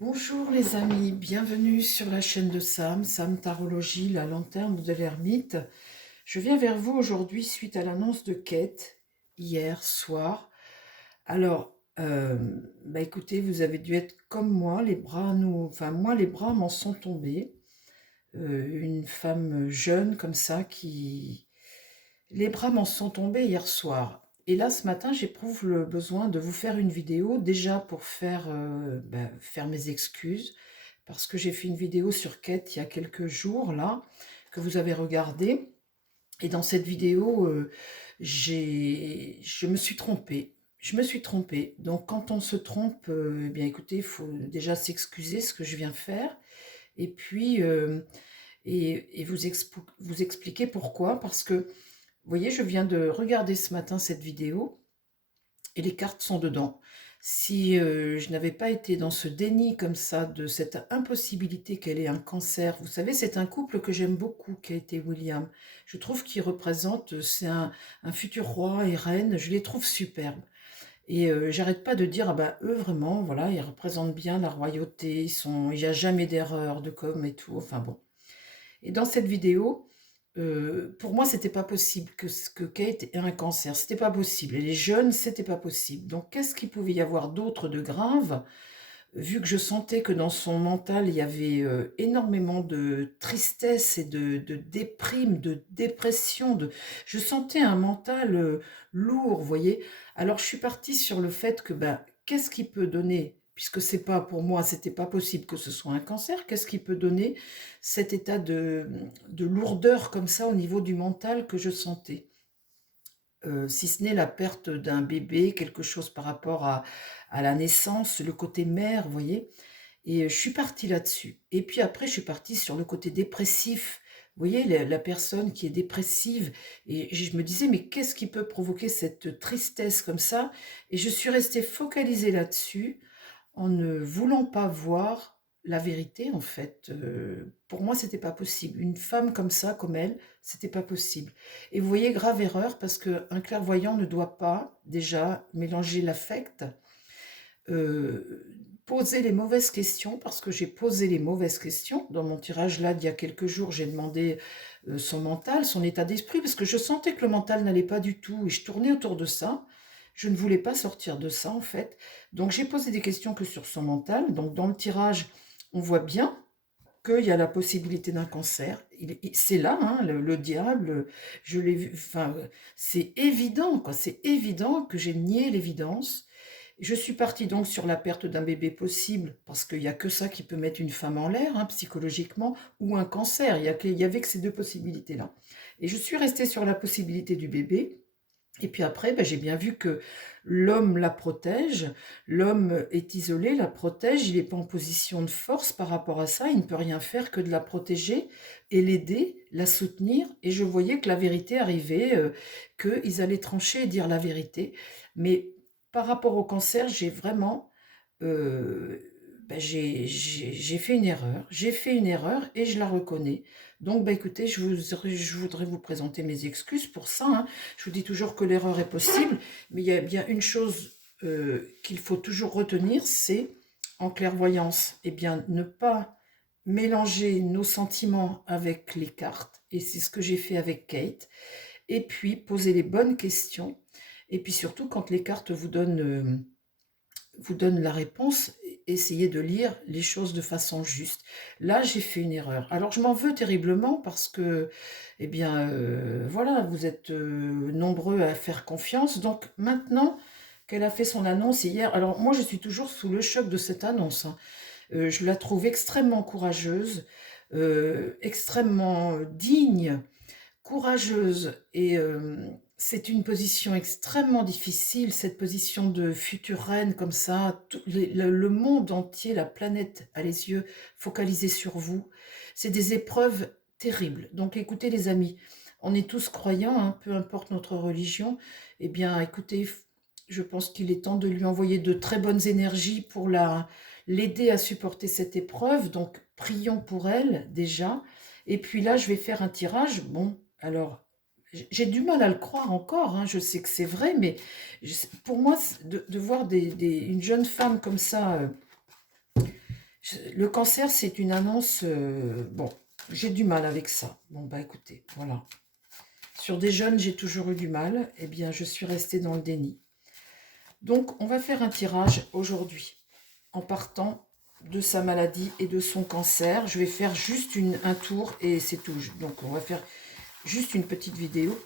Bonjour les amis, bienvenue sur la chaîne de Sam Tarologie, la lanterne de l'ermite. Je viens vers vous aujourd'hui suite à l'annonce de Kate hier soir. Alors, écoutez, vous avez dû être comme moi, moi les bras m'en sont tombés. Une femme jeune comme ça les bras m'en sont tombés hier soir. Et là, ce matin, j'éprouve le besoin de vous faire une vidéo, déjà pour faire mes excuses, parce que j'ai fait une vidéo sur Kate il y a quelques jours, là, que vous avez regardée. Et dans cette vidéo, je me suis trompée. Je me suis trompée. Donc, quand on se trompe, eh bien, écoutez, il faut déjà s'excuser ce que je viens faire. Et puis, vous expliquer pourquoi. Parce que, vous voyez, je viens de regarder ce matin cette vidéo et les cartes sont dedans. Si je n'avais pas été dans ce déni comme ça, de cette impossibilité qu'elle ait un cancer, vous savez, c'est un couple que j'aime beaucoup, Kate et William. Je trouve qu'ils représentent, c'est un futur roi et reine, je les trouve superbes. Et j'arrête pas de dire, ah ben eux vraiment, voilà, ils représentent bien la royauté, il n'y a jamais d'erreur de com et tout, enfin bon. Et dans cette vidéo, pour moi, c'était pas possible que Kate ait un cancer. C'était pas possible. Elle est jeune, c'était pas possible. Donc, qu'est-ce qu'il pouvait y avoir d'autre de grave, vu que je sentais que dans son mental, il y avait énormément de tristesse et de déprime, de dépression. Je sentais un mental lourd, vous voyez. Alors, je suis partie sur le fait que, qu'est-ce qui peut donner, puisque c'est pas pour moi, c'était pas possible que ce soit un cancer, qu'est-ce qui peut donner cet état de lourdeur comme ça au niveau du mental que je sentais, si ce n'est la perte d'un bébé, quelque chose par rapport à la naissance, le côté mère, vous voyez. Et je suis partie là-dessus. Et puis après, je suis partie sur le côté dépressif. Vous voyez, la personne qui est dépressive. Et je me disais, mais qu'est-ce qui peut provoquer cette tristesse comme ça? Et je suis restée focalisée là-dessus en ne voulant pas voir la vérité, en fait. Pour moi, c'était pas possible. Une femme comme ça, comme elle, c'était pas possible. Et vous voyez, grave erreur, parce qu'un clairvoyant ne doit pas, déjà, mélanger l'affect, euh, poser les mauvaises questions, parce que j'ai posé les mauvaises questions. Dans mon tirage, là, d'il y a quelques jours, j'ai demandé son mental, son état d'esprit, parce que je sentais que le mental n'allait pas du tout, et je tournais autour de ça. Je ne voulais pas sortir de ça, en fait. Donc, j'ai posé des questions que sur son mental. Donc, dans le tirage, on voit bien qu'il y a la possibilité d'un cancer. C'est là, hein, le diable, je l'ai vu, enfin, c'est évident, quoi. C'est évident que j'ai nié l'évidence. Je suis partie donc sur la perte d'un bébé possible, parce qu'il n'y a que ça qui peut mettre une femme en l'air, hein, psychologiquement, ou un cancer. Il y avait que ces deux possibilités-là. Et je suis restée sur la possibilité du bébé. Et puis après, j'ai bien vu que l'homme la protège, l'homme est isolé, la protège, il n'est pas en position de force par rapport à ça, il ne peut rien faire que de la protéger et l'aider, la soutenir. Et je voyais que la vérité arrivait, qu'ils allaient trancher et dire la vérité. Mais par rapport au cancer, j'ai vraiment euh, j'ai fait une erreur. J'ai fait une erreur et je la reconnais. Donc, écoutez, je voudrais vous présenter mes excuses pour ça, hein. Je vous dis toujours que l'erreur est possible, mais il y a bien une chose qu'il faut toujours retenir, c'est en clairvoyance, eh bien, ne pas mélanger nos sentiments avec les cartes. Et c'est ce que j'ai fait avec Kate. Et puis, poser les bonnes questions. Et puis surtout, quand les cartes vous donne la réponse, essayez de lire les choses de façon juste. Là, j'ai fait une erreur. Alors, je m'en veux terriblement parce que, eh bien, voilà, vous êtes nombreux à faire confiance. Donc, maintenant qu'elle a fait son annonce hier, alors moi, je suis toujours sous le choc de cette annonce, hein. Je la trouve extrêmement courageuse, extrêmement digne, courageuse et c'est une position extrêmement difficile, cette position de future reine comme ça, le monde entier, la planète a les yeux focalisés sur vous. C'est des épreuves terribles. Donc écoutez les amis, on est tous croyants, hein, peu importe notre religion. Eh bien écoutez, je pense qu'il est temps de lui envoyer de très bonnes énergies pour l'aider à supporter cette épreuve. Donc prions pour elle déjà. Et puis là, je vais faire un tirage. Bon, alors, j'ai du mal à le croire encore, hein. Je sais que c'est vrai, mais pour moi, de voir une jeune femme comme ça, Le cancer, c'est une annonce... bon, j'ai du mal avec ça. Bon, bah écoutez, voilà. Sur des jeunes, j'ai toujours eu du mal. Eh bien, je suis restée dans le déni. Donc, on va faire un tirage aujourd'hui, en partant de sa maladie et de son cancer. Je vais faire juste un tour et c'est tout. Donc, on va faire juste une petite vidéo.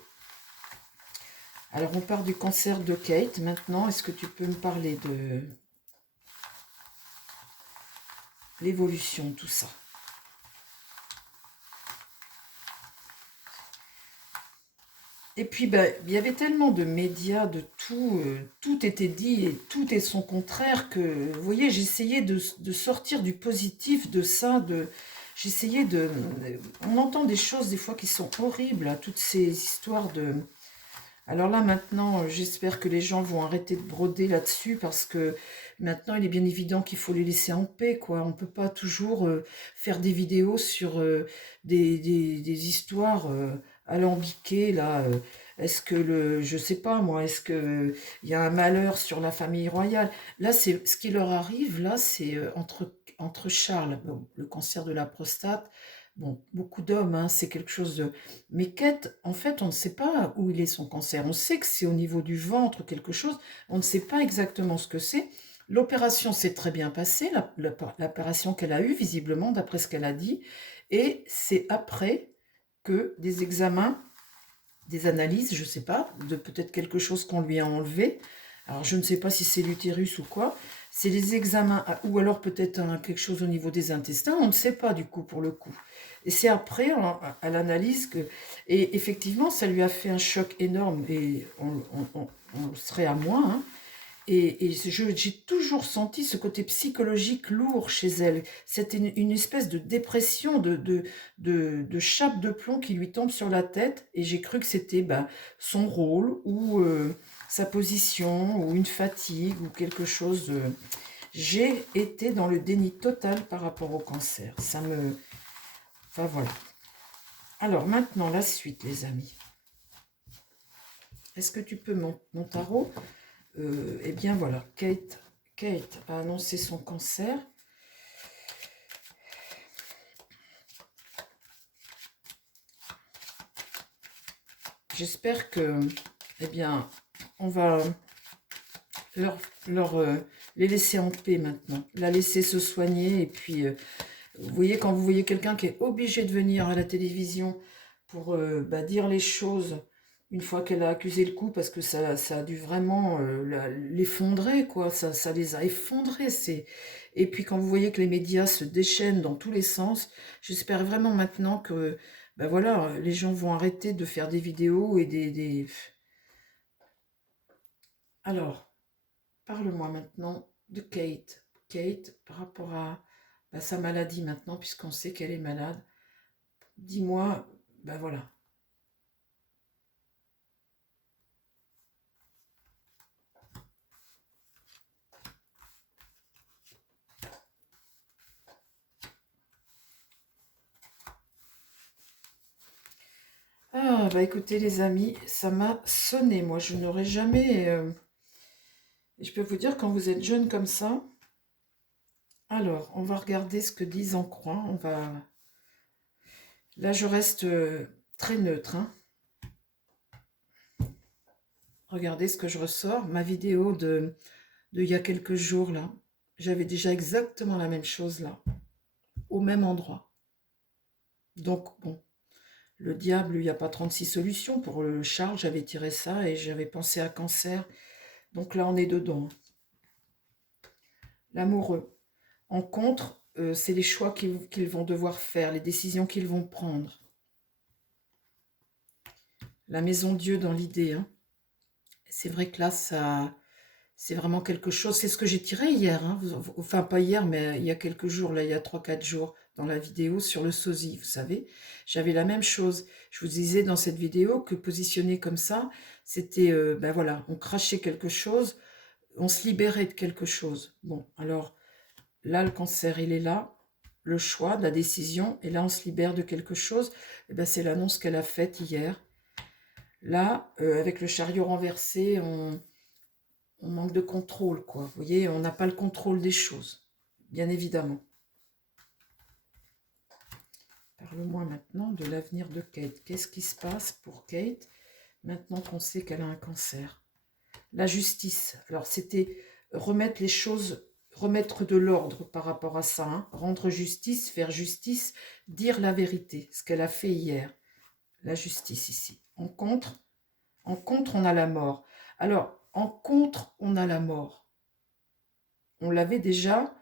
Alors, on part du cancer de Kate. Maintenant, est-ce que tu peux me parler de l'évolution, tout ça? Et puis, ben, il y avait tellement de médias, de tout, tout était dit et tout est son contraire que, vous voyez, j'essayais de sortir du positif de ça, j'essayais on entend des choses des fois qui sont horribles, là, toutes ces histoires de... Alors là, maintenant, j'espère que les gens vont arrêter de broder là-dessus parce que maintenant, il est bien évident qu'il faut les laisser en paix, quoi. On ne peut pas toujours faire des vidéos sur des histoires alambiquées, là. Est-ce que je sais pas, moi, est-ce que il y a un malheur sur la famille royale? Là, c'est ce qui leur arrive, là, c'est entre Charles, bon, le cancer de la prostate. Bon, beaucoup d'hommes, hein, c'est quelque chose de... Mais Kate, en fait, on ne sait pas où il est son cancer. On sait que c'est au niveau du ventre, quelque chose. On ne sait pas exactement ce que c'est. L'opération s'est très bien passée, l'opération qu'elle a eue, visiblement, d'après ce qu'elle a dit. Et c'est après que des examens, des analyses, je ne sais pas, de peut-être quelque chose qu'on lui a enlevé. Alors, je ne sais pas si c'est l'utérus ou quoi. C'est les examens, ou alors peut-être quelque chose au niveau des intestins. On ne sait pas, du coup, pour le coup. Et c'est après, à l'analyse, que... Et effectivement, ça lui a fait un choc énorme. Et on serait à moins, hein. Et j'ai toujours senti ce côté psychologique lourd chez elle. C'était une espèce de dépression, de chape de plomb qui lui tombe sur la tête. Et j'ai cru que c'était ben, son rôle ou sa position ou une fatigue ou quelque chose. J'ai été dans le déni total par rapport au cancer. Ça me... Enfin voilà. Alors maintenant, la suite, les amis. Est-ce que tu peux mon tarot? Eh bien voilà, Kate a annoncé son cancer. J'espère que, eh bien, on va les laisser en paix maintenant, la laisser se soigner. Et puis, vous voyez, quand vous voyez quelqu'un qui est obligé de venir à la télévision pour bah, dire les choses une fois qu'elle a accusé le coup, parce que ça a dû vraiment l'effondrer, quoi. Ça les a effondrés. Et puis quand vous voyez que les médias se déchaînent dans tous les sens, j'espère vraiment maintenant que ben voilà, les gens vont arrêter de faire des vidéos et des... Alors, parle-moi maintenant de Kate. Kate, par rapport à sa maladie maintenant, puisqu'on sait qu'elle est malade. Dis-moi, ben voilà. Ah, bah écoutez les amis, ça m'a sonné. Moi, je n'aurais jamais... Je peux vous dire, quand vous êtes jeune comme ça, alors, on va regarder ce que disent en croix. Là, je reste très neutre, hein. Regardez ce que je ressors. Ma vidéo de il y a quelques jours, là. J'avais déjà exactement la même chose, là. Au même endroit. Donc, bon. Le diable, il n'y a pas 36 solutions. Pour le Charles, j'avais tiré ça et j'avais pensé à cancer. Donc là, on est dedans. L'amoureux. En contre, c'est les choix qu'ils vont devoir faire, les décisions qu'ils vont prendre. La maison Dieu dans l'idée. Hein. C'est vrai que là, c'est vraiment quelque chose. C'est ce que j'ai tiré hier. Hein. Enfin, pas hier, mais il y a quelques jours, là, il y a 3-4 jours, dans la vidéo sur le sosie, vous savez. J'avais la même chose. Je vous disais dans cette vidéo que positionner comme ça, c'était, ben voilà, on crachait quelque chose, on se libérait de quelque chose. Bon, alors, là, le cancer, il est là. Le choix, la décision, et là, on se libère de quelque chose. Et ben, c'est l'annonce qu'elle a faite hier. Là, avec le chariot renversé, on manque de contrôle, quoi. Vous voyez, on n'a pas le contrôle des choses, bien évidemment. Parle-moi maintenant de l'avenir de Kate. Qu'est-ce qui se passe pour Kate maintenant qu'on sait qu'elle a un cancer? La justice. Alors, c'était remettre les choses, remettre de l'ordre par rapport à ça. Hein. Rendre justice, faire justice, dire la vérité. Ce qu'elle a fait hier. La justice ici. En contre, on a la mort. Alors, en contre, on a la mort. On l'avait déjà...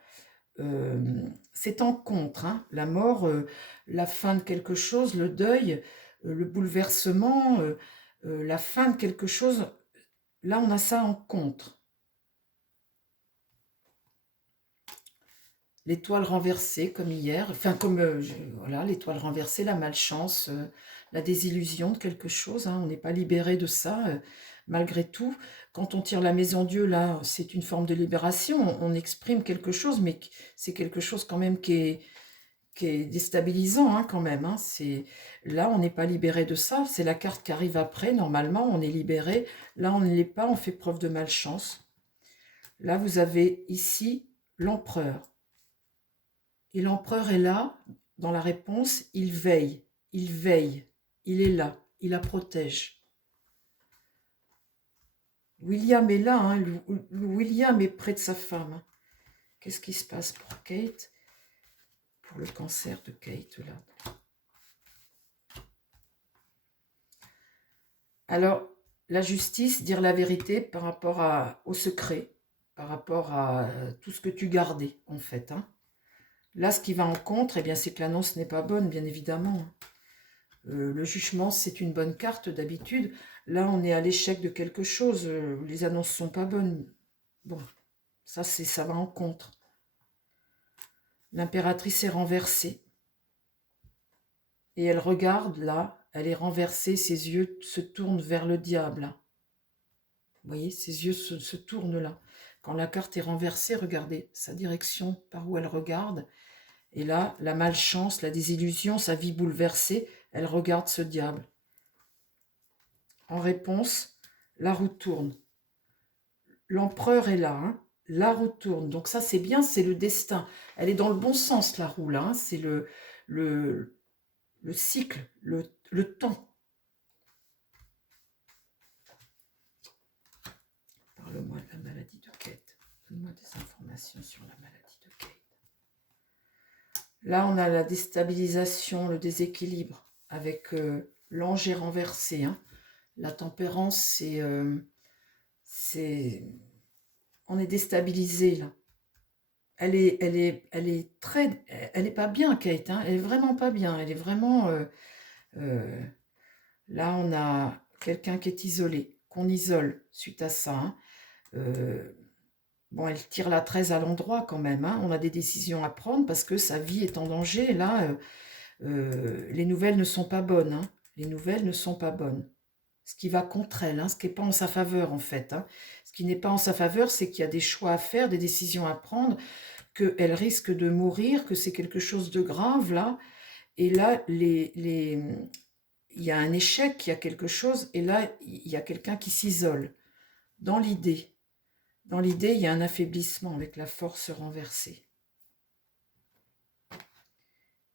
c'est en contre, hein, la mort, la fin de quelque chose, le deuil, le bouleversement, la fin de quelque chose. Là, on a ça en contre. L'étoile renversée, comme hier. Enfin, comme, voilà, l'étoile renversée, la malchance, la désillusion de quelque chose. Hein, on n'est pas libéré de ça, malgré tout. Quand on tire la maison Dieu, là, c'est une forme de libération. On exprime quelque chose, mais c'est quelque chose quand même qui est déstabilisant, hein, quand même. Hein. Là, on n'est pas libéré de ça. C'est la carte qui arrive après. Normalement, on est libéré. Là, on ne l'est pas. On fait preuve de malchance. Là, vous avez ici l'empereur. Et l'empereur est là, dans la réponse, il veille, il est là, il la protège. William est là, hein, William est près de sa femme. Qu'est-ce qui se passe pour Kate? Pour le cancer de Kate, là. Alors, la justice, dire la vérité par rapport au secret, par rapport à tout ce que tu gardais, en fait, hein. Là, ce qui va en contre, eh bien, c'est que l'annonce n'est pas bonne, bien évidemment. Le jugement, c'est une bonne carte d'habitude. Là, on est à l'échec de quelque chose. Les annonces sont pas bonnes. Bon, ça va en contre. L'impératrice est renversée. Et elle regarde, là, elle est renversée, ses yeux se tournent vers le diable. Là. Vous voyez, ses yeux se tournent là. Quand la carte est renversée, regardez sa direction par où elle regarde. Et là, la malchance, la désillusion, sa vie bouleversée, elle regarde ce diable. En réponse, la roue tourne. L'empereur est là, hein. La roue tourne. Donc ça, c'est bien, c'est le destin. Elle est dans le bon sens, la roue, là. Hein. C'est le cycle, le temps. Parle-moi de la maladie de Kate. Donne-moi des informations sur la maladie de Kate. Là, on a la déstabilisation, le déséquilibre, avec l'ange est renversé. Hein. La tempérance, c'est... On est déstabilisé, là. Elle est pas bien, Kate. Hein. Elle est vraiment pas bien. Elle est vraiment... là, on a quelqu'un qui est isolé, qu'on isole suite à ça. Hein. Bon, elle tire la 13 à l'endroit quand même. Hein. On a des décisions à prendre parce que sa vie est en danger. Là, les nouvelles ne sont pas bonnes. Hein. Les nouvelles ne sont pas bonnes. Ce qui va contre elle, hein, ce qui n'est pas en sa faveur en fait. Hein. Ce qui n'est pas en sa faveur, c'est qu'il y a des choix à faire, des décisions à prendre, qu'elle risque de mourir, que c'est quelque chose de grave là. Et là, il y a un échec, il y a quelque chose, et là, il y a quelqu'un qui s'isole. Dans l'idée, il y a un affaiblissement avec la force renversée.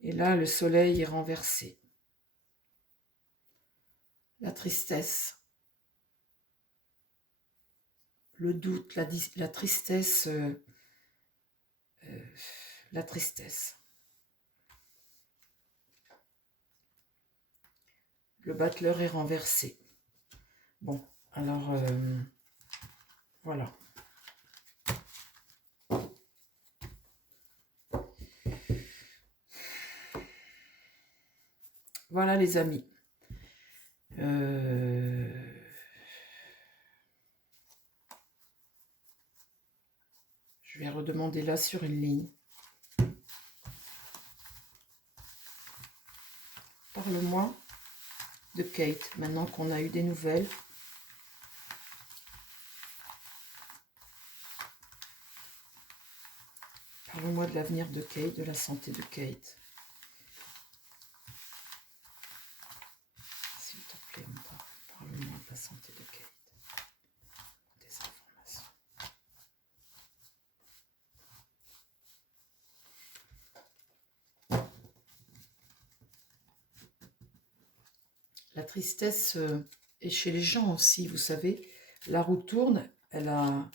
Et là, le soleil est renversé. La tristesse, le doute, la tristesse, la tristesse. Le battleur est renversé. Bon, alors, voilà. Voilà les amis. Je vais redemander là sur une ligne. Parle-moi de Kate, maintenant qu'on a eu des nouvelles. Parle-moi de l'avenir de Kate, de la santé de Kate. S'il te plaît, parle-moi de la santé de Kate. Des informations. La tristesse est chez les gens aussi, vous savez. La roue tourne, ben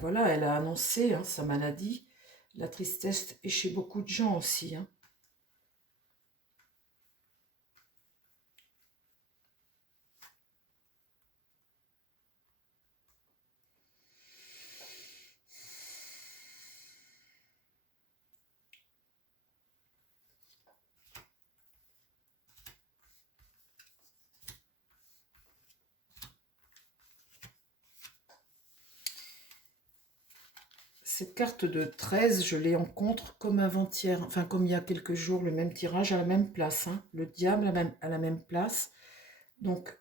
voilà, elle a annoncé hein, sa maladie. La tristesse est chez beaucoup de gens aussi. Hein. Cette carte de 13, je l'ai en contre comme avant-hier, enfin comme il y a quelques jours, le même tirage à la même place. Hein. Le diable à la même place. Donc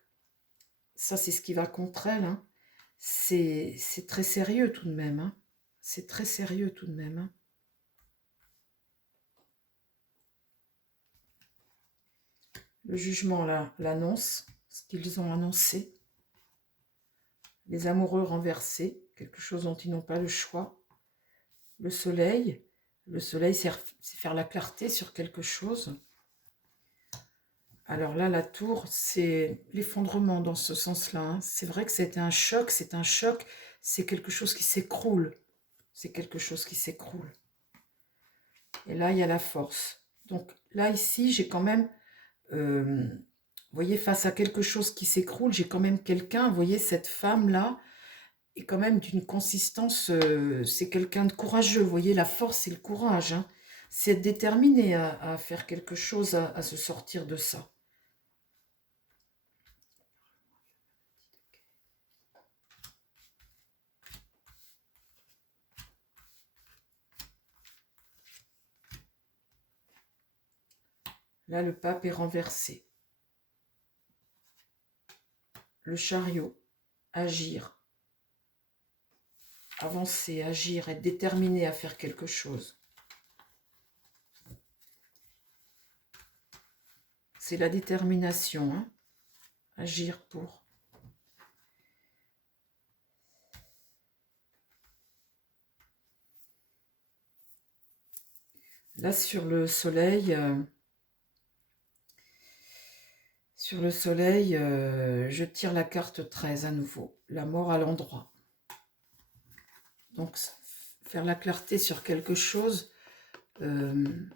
ça, c'est ce qui va contre elle. Hein. C'est très sérieux tout de même. Hein. C'est très sérieux tout de même. Hein. Le jugement là l'annonce, ce qu'ils ont annoncé. Les amoureux renversés, quelque chose dont ils n'ont pas le choix. Le soleil c'est faire la clarté sur quelque chose. Alors là, la tour, c'est l'effondrement dans ce sens-là. Hein. C'est vrai que c'est un choc, c'est quelque chose qui s'écroule. C'est quelque chose qui s'écroule. Et là, il y a la force. Donc là, ici, j'ai quand même, vous voyez, face à quelque chose qui s'écroule, j'ai quand même quelqu'un, vous voyez, cette femme-là est quand même d'une consistance, c'est quelqu'un de courageux, vous voyez, la force et le courage. Hein. C'est être déterminé à faire quelque chose, à se sortir de ça. Là, le pape est renversé. Le chariot, agir, avancer, agir, être déterminé à faire quelque chose. C'est la détermination, hein, agir pour. Là, sur le soleil, je tire la carte 13 à nouveau, la mort à l'endroit. Donc, faire la clarté sur quelque chose, je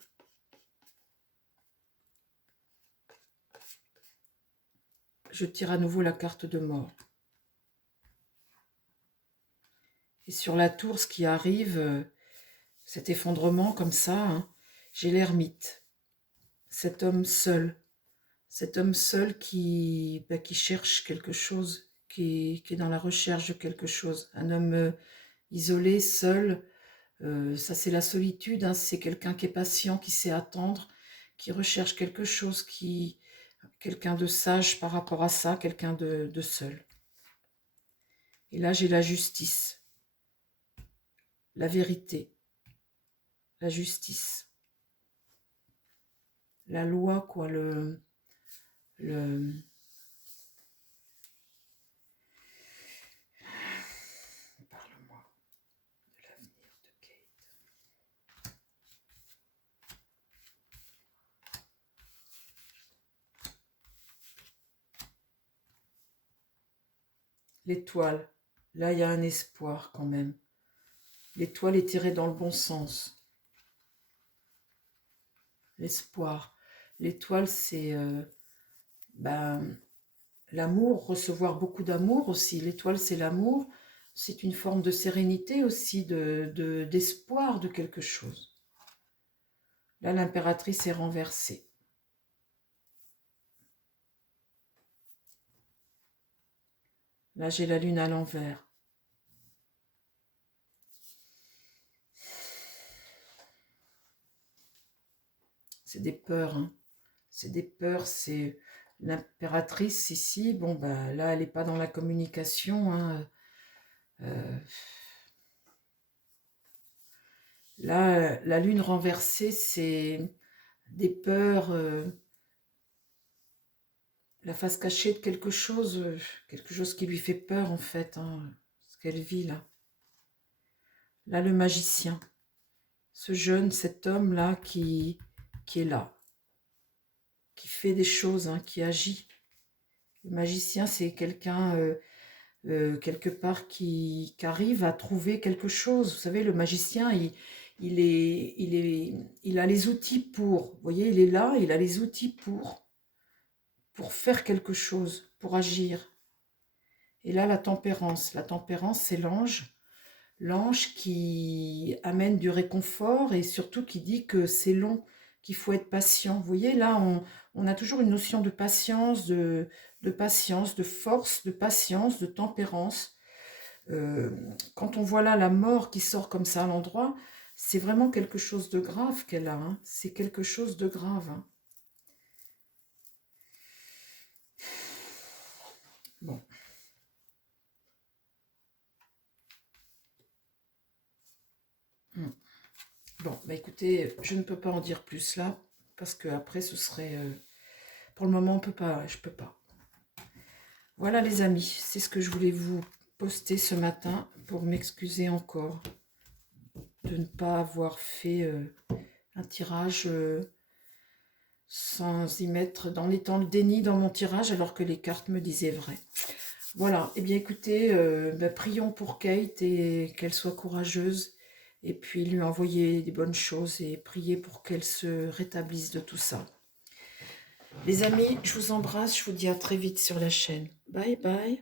tire à nouveau la carte de mort. Et sur la tour, ce qui arrive, cet effondrement comme ça, hein, j'ai l'ermite, cet homme seul qui cherche quelque chose, qui est dans la recherche de quelque chose. Un homme isolé, seul, ça c'est la solitude, hein, c'est quelqu'un qui est patient, qui sait attendre, qui recherche quelque chose, quelqu'un de sage par rapport à ça, quelqu'un de seul. Et là j'ai la justice, la vérité, la justice, la loi, quoi, Parle-moi de l'avenir de Kate. L'étoile, là il y a un espoir quand même. L'étoile est tirée dans le bon sens. L'espoir. L'étoile, c'est l'amour, recevoir beaucoup d'amour aussi. L'étoile, c'est l'amour. C'est une forme de sérénité aussi, d'espoir de quelque chose. Là, l'impératrice est renversée. Là, j'ai la lune à l'envers. C'est des peurs, hein. C'est des peurs, c'est l'impératrice ici. Bon, bah, là, elle n'est pas dans la communication. Hein. Là, la lune renversée, c'est des peurs, la face cachée de quelque chose qui lui fait peur en fait, hein, ce qu'elle vit là. Là, le magicien, cet homme-là qui est là, qui fait des choses, hein, qui agit. Le magicien, c'est quelqu'un, quelque part, qui arrive à trouver quelque chose. Vous savez, le magicien, il a les outils pour. Vous voyez, il est là, il a les outils pour faire quelque chose, pour agir. Et là, la tempérance, c'est l'ange qui amène du réconfort et surtout qui dit que c'est long, qu'il faut être patient. Vous voyez, là, on a toujours une notion de patience, de patience, de force, de patience, de tempérance. Quand on voit là la mort qui sort comme ça à l'endroit, c'est vraiment quelque chose de grave qu'elle a, hein. C'est quelque chose de grave, hein. Bon. Hmm. Bon, bah écoutez, je ne peux pas en dire plus là, parce que après ce serait... pour le moment, on peut pas, je peux pas. Voilà les amis, c'est ce que je voulais vous poster ce matin pour m'excuser encore de ne pas avoir fait un tirage sans y mettre dans les temps le déni dans mon tirage alors que les cartes me disaient vrai. Voilà, et bien écoutez, prions pour Kate et qu'elle soit courageuse et puis lui envoyer des bonnes choses et prier pour qu'elle se rétablisse de tout ça. Les amis, je vous embrasse, je vous dis à très vite sur la chaîne. Bye bye.